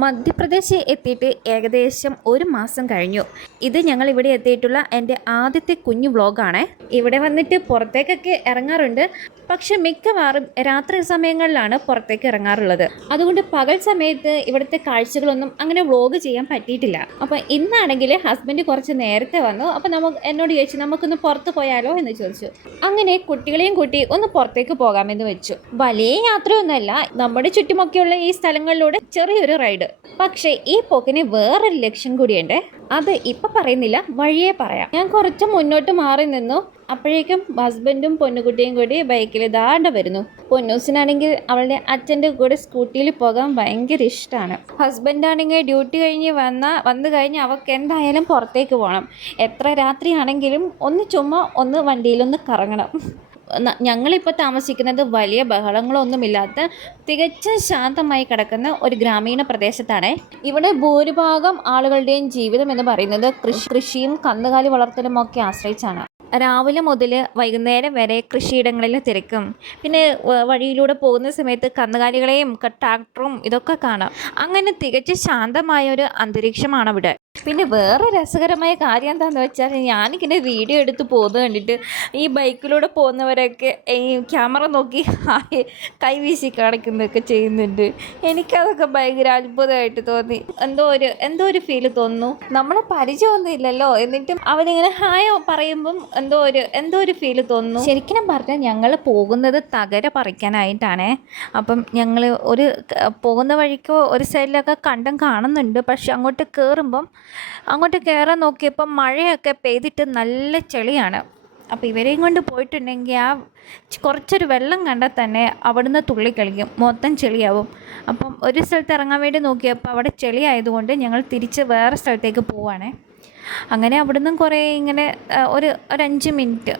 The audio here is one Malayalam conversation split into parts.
മധ്യപ്രദേശ് എത്തിയിട്ട് ഏകദേശം ഒരു മാസം കഴിഞ്ഞു. ഇത് ഞങ്ങൾ ഇവിടെ എത്തിയിട്ടുള്ള എൻ്റെ ആദ്യത്തെ കുഞ്ഞു വ്ളോഗാണ്. ഇവിടെ വന്നിട്ട് പുറത്തേക്കൊക്കെ ഇറങ്ങാറുണ്ട്, പക്ഷെ മിക്കവാറും രാത്രി സമയങ്ങളിലാണ് പുറത്തേക്ക് ഇറങ്ങാറുള്ളത്. അതുകൊണ്ട് പകൽ സമയത്ത് ഇവിടുത്തെ കാഴ്ചകളൊന്നും അങ്ങനെ വ്ളോഗ് ചെയ്യാൻ പറ്റിയിട്ടില്ല. അപ്പോൾ ഇന്നാണെങ്കിൽ ഹസ്ബൻഡ് കുറച്ച് നേരത്തെ വന്നു. അപ്പോൾ എന്നോട് ചോദിച്ചു നമുക്കൊന്ന് പുറത്ത് പോയാലോ എന്ന് ചോദിച്ചു. അങ്ങനെ കുട്ടികളെയും കൂട്ടി ഒന്ന് പുറത്തേക്ക് പോകാമെന്ന് വെച്ചു. വലിയ യാത്രയൊന്നുമല്ല, നമ്മുടെ ചുറ്റുമൊക്കെയുള്ള ഈ സ്ഥലങ്ങളിലൂടെ ചെറിയൊരു റൈഡ്. പക്ഷേ ഈ പോക്കിന് വേറൊരു ലക്ഷ്യം കൂടിയുണ്ട്. അത് ഇപ്പൊ പറയുന്നില്ല, വഴിയേ പറയാം. ഞാൻ കുറച്ച് മുന്നോട്ട് മാറി നിന്നു. അപ്പോഴേക്കും ഹസ്ബൻഡും പൊന്നുകുട്ടിയും കൂടി ബൈക്കിൽ ദാണ്ട വരുന്നു. പൊന്നൂസിനാണെങ്കിൽ അവളുടെ അച്ഛൻ്റെ കൂടെ സ്കൂട്ടിയിൽ പോകാൻ ഭയങ്കര ഇഷ്ടമാണ്. ഹസ്ബൻഡാണെങ്കിൽ ഡ്യൂട്ടി കഴിഞ്ഞ് വന്നു കഴിഞ്ഞ് അവൾക്ക് എന്തായാലും പുറത്തേക്ക് പോകണം. എത്ര രാത്രിയാണെങ്കിലും ചുമ്മാ വണ്ടിയിലൊന്ന് കറങ്ങണം. ഞങ്ങളിപ്പോൾ താമസിക്കുന്നത് വലിയ ബഹളങ്ങളൊന്നുമില്ലാത്ത തികച്ചും ശാന്തമായി കിടക്കുന്ന ഒരു ഗ്രാമീണ പ്രദേശത്താണ്. ഇവിടെ ഭൂരിഭാഗം ആളുകളുടെയും ജീവിതം എന്ന് പറയുന്നത് കൃഷിയും കന്നുകാലി വളർത്തലും ഒക്കെ ആശ്രയിച്ചാണ്. രാവിലെ മുതൽ വൈകുന്നേരം വരെ കൃഷിയിടങ്ങളിൽ തിരക്കും. പിന്നെ വഴിയിലൂടെ പോകുന്ന സമയത്ത് കന്നുകാലികളെയും ട്രാക്ടറും ഇതൊക്കെ കാണാം. അങ്ങനെ തികച്ചും ശാന്തമായ ഒരു അന്തരീക്ഷമാണ് ഇവിടെ. പിന്നെ വേറെ രസകരമായ കാര്യം എന്താണെന്ന് വെച്ചാൽ, ഞാനിങ്ങനെ വീഡിയോ എടുത്ത് പോകുന്നത് കണ്ടിട്ട് ഈ ബൈക്കിലൂടെ പോകുന്നവരൊക്കെ ഈ ക്യാമറ നോക്കി കൈവീശി കാണിക്കുന്നതൊക്കെ ചെയ്യുന്നുണ്ട്. എനിക്കതൊക്കെ ഭയങ്കര അത്ഭുതമായിട്ട് തോന്നി. എന്തോ ഒരു ഫീല് തോന്നുന്നു. നമ്മളെ പരിചയമൊന്നും ഇല്ലല്ലോ, എന്നിട്ടും അവരിങ്ങനെ ഹായ് പറയുമ്പം എന്തോ ഒരു ഫീല് തോന്നുന്നു. ശരിക്കും പറഞ്ഞാൽ ഞങ്ങൾ പോകുന്നത് തകര പറിക്കാനായിട്ടാണ്. അപ്പം ഞങ്ങൾ പോകുന്ന വഴിക്ക് ഒരു സൈഡിലൊക്കെ കണ്ടം കാണുന്നുണ്ട്. പക്ഷെ അങ്ങോട്ട് കയറാൻ നോക്കിയപ്പോൾ മഴയൊക്കെ പെയ്തിട്ട് നല്ല ചെളിയാണ്. അപ്പോൾ ഇവരെയും കൊണ്ട് പോയിട്ടുണ്ടെങ്കിൽ കുറച്ചൊരു വെള്ളം കണ്ടാൽ തന്നെ അവിടുന്ന് തുള്ളിക്കളിക്കും, മൊത്തം ചെളിയാവും. അപ്പം ഒരു സ്ഥലത്ത് ഇറങ്ങാൻ വേണ്ടി നോക്കിയപ്പോൾ അവിടെ ചെളി ആയതുകൊണ്ട് ഞങ്ങൾ തിരിച്ച് വേറെ സ്ഥലത്തേക്ക് പോവുകയാണേ. അങ്ങനെ അവിടുന്ന് കുറേ ഇങ്ങനെ ഒരു 5 മിനിറ്റ്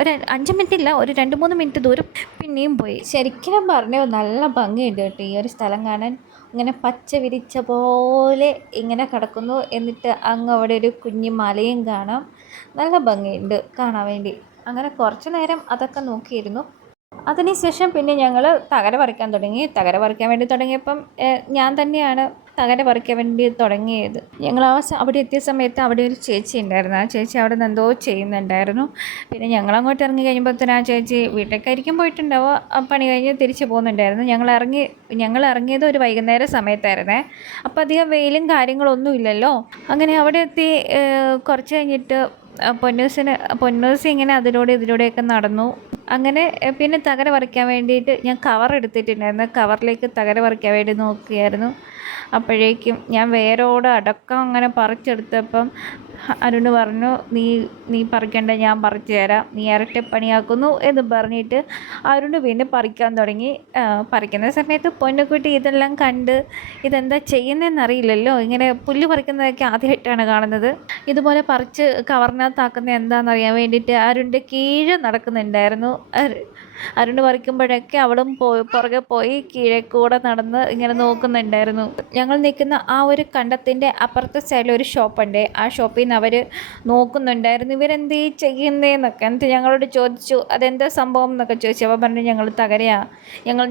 ഒരു 5 മിനിറ്റ് ഇല്ല, ഒരു 2-3 മിനിറ്റ് ദൂരം പിന്നെയും പോയി. ശരിക്കും പറഞ്ഞാൽ നല്ല ഭംഗിയുണ്ട് കേട്ടോ ഈ ഒരു സ്ഥലം കാണാൻ. ഇങ്ങനെ പച്ച വിരിച്ച പോലെ ഇങ്ങനെ കിടക്കുന്നു. എന്നിട്ട് അങ്ങ് അവിടെ ഒരു കുഞ്ഞു മലയും കാണാം. നല്ല ഭംഗിയുണ്ട് കാണാൻ വേണ്ടി. അങ്ങനെ കുറച്ച് നേരം അതൊക്കെ നോക്കിയിരുന്നു. അതിനുശേഷം പിന്നെ ഞങ്ങൾ തകര പറിക്കാൻ തുടങ്ങി. തകര പറിക്കാൻ വേണ്ടി തുടങ്ങിയപ്പം ഞാൻ തന്നെയാണ് തകര പറിക്കാൻ വേണ്ടി തുടങ്ങിയത്. ഞങ്ങൾ അവിടെ എത്തിയ സമയത്ത് അവിടെ ഒരു ചേച്ചി ഉണ്ടായിരുന്നു. ആ ചേച്ചി അവിടെ നിന്ന് എന്തോ ചെയ്യുന്നുണ്ടായിരുന്നു. പിന്നെ ഞങ്ങളങ്ങോട്ട് ഇറങ്ങി കഴിയുമ്പോഴത്തേനും ആ ചേച്ചി വീട്ടിലേക്കായിരിക്കും പോയിട്ടുണ്ടാവുക, പണി കഴിഞ്ഞ് തിരിച്ച് പോകുന്നുണ്ടായിരുന്നു. ഞങ്ങൾ ഇറങ്ങിയത് ഒരു വൈകുന്നേര സമയത്തായിരുന്നേ. അപ്പം അധികം വെയിലും കാര്യങ്ങളൊന്നും ഇല്ലല്ലോ. അങ്ങനെ അവിടെ എത്തി കുറച്ച് കഴിഞ്ഞിട്ട് പൊന്നൂസ് ഇങ്ങനെ ഇതിലൂടെയൊക്കെ നടന്നു. അങ്ങനെ പിന്നെ തകര പറിക്കാൻ വേണ്ടിയിട്ട് ഞാൻ കവർ എടുത്തിട്ടുണ്ടായിരുന്നു. കവറിലേക്ക് തകര പറിക്കാൻ വേണ്ടി നോക്കിയായിരുന്നു. അപ്പോഴേക്കും ഞാൻ വേരോട് അടക്കം അങ്ങനെ പറിച്ചെടുത്തപ്പം അരുണ് പറഞ്ഞു, നീ പറിക്കണ്ട, ഞാൻ പറിച്ചു തരാം, നീ ഇരട്ടപ്പണിയാക്കുന്നു എന്ന് പറഞ്ഞിട്ട് അരുണ് പിന്നെ പറിക്കാൻ തുടങ്ങി. പറിക്കുന്ന സമയത്ത് പൊന്നുകുട്ടി ഇതെല്ലാം കണ്ട് ഇതെന്താ ചെയ്യുന്നതെന്നറിയില്ലല്ലോ, ഇങ്ങനെ പുല്ല് പറിക്കുന്നതൊക്കെ ആദ്യമായിട്ടാണ് കാണുന്നത്. ഇതുപോലെ പറിച്ച് കവറിനകത്താക്കുന്നത് എന്താണെന്നറിയാൻ വേണ്ടിയിട്ട് അരുണിൻ്റെ കീഴെ നടക്കുന്നുണ്ടായിരുന്നു. അരുണ് പറിക്കുമ്പോഴൊക്കെ അവളും പുറകെ പോയി കീഴേക്കൂടെ നടന്ന് ഇങ്ങനെ നോക്കുന്നുണ്ടായിരുന്നു. ഞങ്ങൾ നിൽക്കുന്ന ആ ഒരു കണ്ടത്തിൻ്റെ അപ്പുറത്തെ സൈഡിൽ ഒരു ഷോപ്പുണ്ട്. ആ ഷോപ്പിൽ നിന്ന് അവർ നോക്കുന്നുണ്ടായിരുന്നു ഇവരെന്തീ ചെയ്യുന്നതെന്നൊക്കെ. എന്നിട്ട് ഞങ്ങളോട് ചോദിച്ചു അതെന്താ സംഭവം എന്നൊക്കെ ചോദിച്ചു. അപ്പോൾ പറഞ്ഞു ഞങ്ങൾ തകരയാണ്,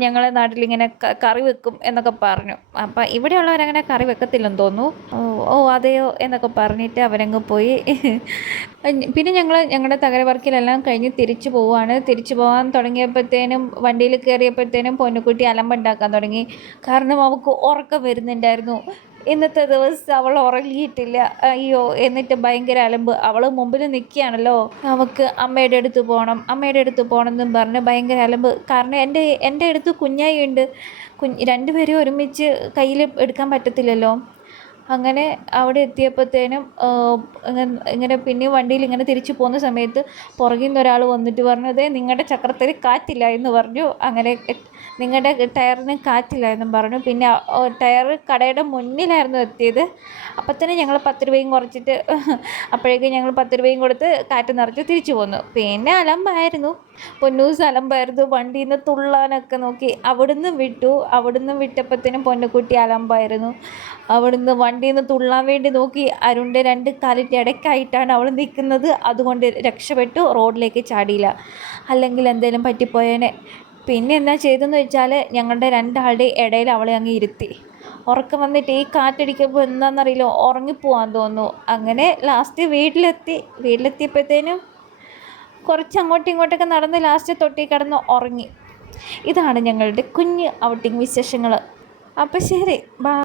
ഞങ്ങളെ നാട്ടിലിങ്ങനെ കറി വെക്കും എന്നൊക്കെ പറഞ്ഞു. അപ്പം ഇവിടെയുള്ളവരങ്ങനെ കറി വെക്കത്തില്ലെന്ന് തോന്നുന്നു. ഓ അതെയോ എന്നൊക്കെ പറഞ്ഞിട്ട് അവരങ്ങ് പോയി. പിന്നെ ഞങ്ങളുടെ തകര വർക്കിലെല്ലാം കഴിഞ്ഞ് തിരിച്ചു പോവുകയാണ്. തിരിച്ചു പോകാൻ തുടങ്ങിയപ്പോഴത്തേനും വണ്ടിയിൽ കയറിയപ്പോഴത്തേനും പൊന്നുകുട്ടി അലമ്പുണ്ടാക്കാൻ തുടങ്ങി. കാരണം അവൾക്ക് ഉറക്കം വരുന്നുണ്ടായിരുന്നു. ഇന്നത്തെ ദിവസം അവൾ ഉറങ്ങിയിട്ടില്ല. അയ്യോ, എന്നിട്ട് ഭയങ്കര അലമ്പ്. അവൾ മുമ്പിൽ നിൽക്കുകയാണല്ലോ, അവൾക്ക് അമ്മയുടെ അടുത്ത് പോകണം എന്നും പറഞ്ഞ് ഭയങ്കര അലമ്പ്. കാരണം എൻ്റെ അടുത്ത് കുഞ്ഞായി ഉണ്ട്. രണ്ടുപേരും ഒരുമിച്ച് കയ്യിൽ എടുക്കാൻ പറ്റത്തില്ലല്ലോ. അങ്ങനെ അവിടെ എത്തിയപ്പോഴത്തേനും ഇങ്ങനെ പിന്നെ വണ്ടിയിൽ ഇങ്ങനെ തിരിച്ചു പോകുന്ന സമയത്ത് പുറകിൽ നിന്ന് ഒരാൾ വന്നിട്ട് പറഞ്ഞു, അതെ നിങ്ങളുടെ ചക്രത്തിൽ കാറ്റില്ല എന്ന് പറഞ്ഞു. അങ്ങനെ നിങ്ങളുടെ ടയറിന് കാറ്റില്ല എന്നും പറഞ്ഞു. പിന്നെ ടയർ കടയുടെ മുന്നിലായിരുന്നു എത്തിയത്. അപ്പം തന്നെ ഞങ്ങൾ 10 രൂപയും കുറച്ചിട്ട് അപ്പോഴേക്കും ഞങ്ങൾ 10 രൂപയും കൊടുത്ത് കാറ്റ് നിറച്ച് തിരിച്ചു പോന്നു. പിന്നെ അലമ്പായിരുന്നു, പൊന്നൂസ് അലമ്പായിരുന്നു. വണ്ടിയിൽ നിന്ന് തുള്ളാനൊക്കെ നോക്കി. അവിടുന്ന് വിട്ടപ്പോഴത്തേനും പൊന്നുകുട്ടി അലമ്പായിരുന്നു. അവിടുന്ന് വണ്ടിയിൽ നിന്ന് തുള്ളാൻ വേണ്ടി നോക്കി. അരുണിൻ്റെ 2 കാലിൻ്റെ ഇടയ്ക്കായിട്ടാണ് അവൾ നിൽക്കുന്നത്. അതുകൊണ്ട് രക്ഷപ്പെട്ടു, റോഡിലേക്ക് ചാടിയില്ല, അല്ലെങ്കിൽ എന്തെങ്കിലും പറ്റിപ്പോയേനെ. പിന്നെ എന്താ ചെയ്തതെന്ന് വെച്ചാൽ ഞങ്ങളുടെ 2 ആളുടെ ഇടയിൽ അവളെ അങ്ങ് ഇരുത്തി. ഉറക്കം വന്നിട്ട് ഈ കാറ്റടിക്കുമ്പോൾ എന്താണെന്നറിയില്ല ഉറങ്ങിപ്പോവാൻ തോന്നുന്നു. അങ്ങനെ ലാസ്റ്റ് വീട്ടിലെത്തിയപ്പോഴത്തേനും കുറച്ച് അങ്ങോട്ടും ഇങ്ങോട്ടൊക്കെ നടന്ന് ലാസ്റ്റ് തൊട്ടി കിടന്ന് ഉറങ്ങി. ഇതാണ് ഞങ്ങളുടെ കുഞ്ഞ് ഔട്ടിംഗ് വിശേഷങ്ങൾ. അപ്പോൾ ശരി, ബൈ.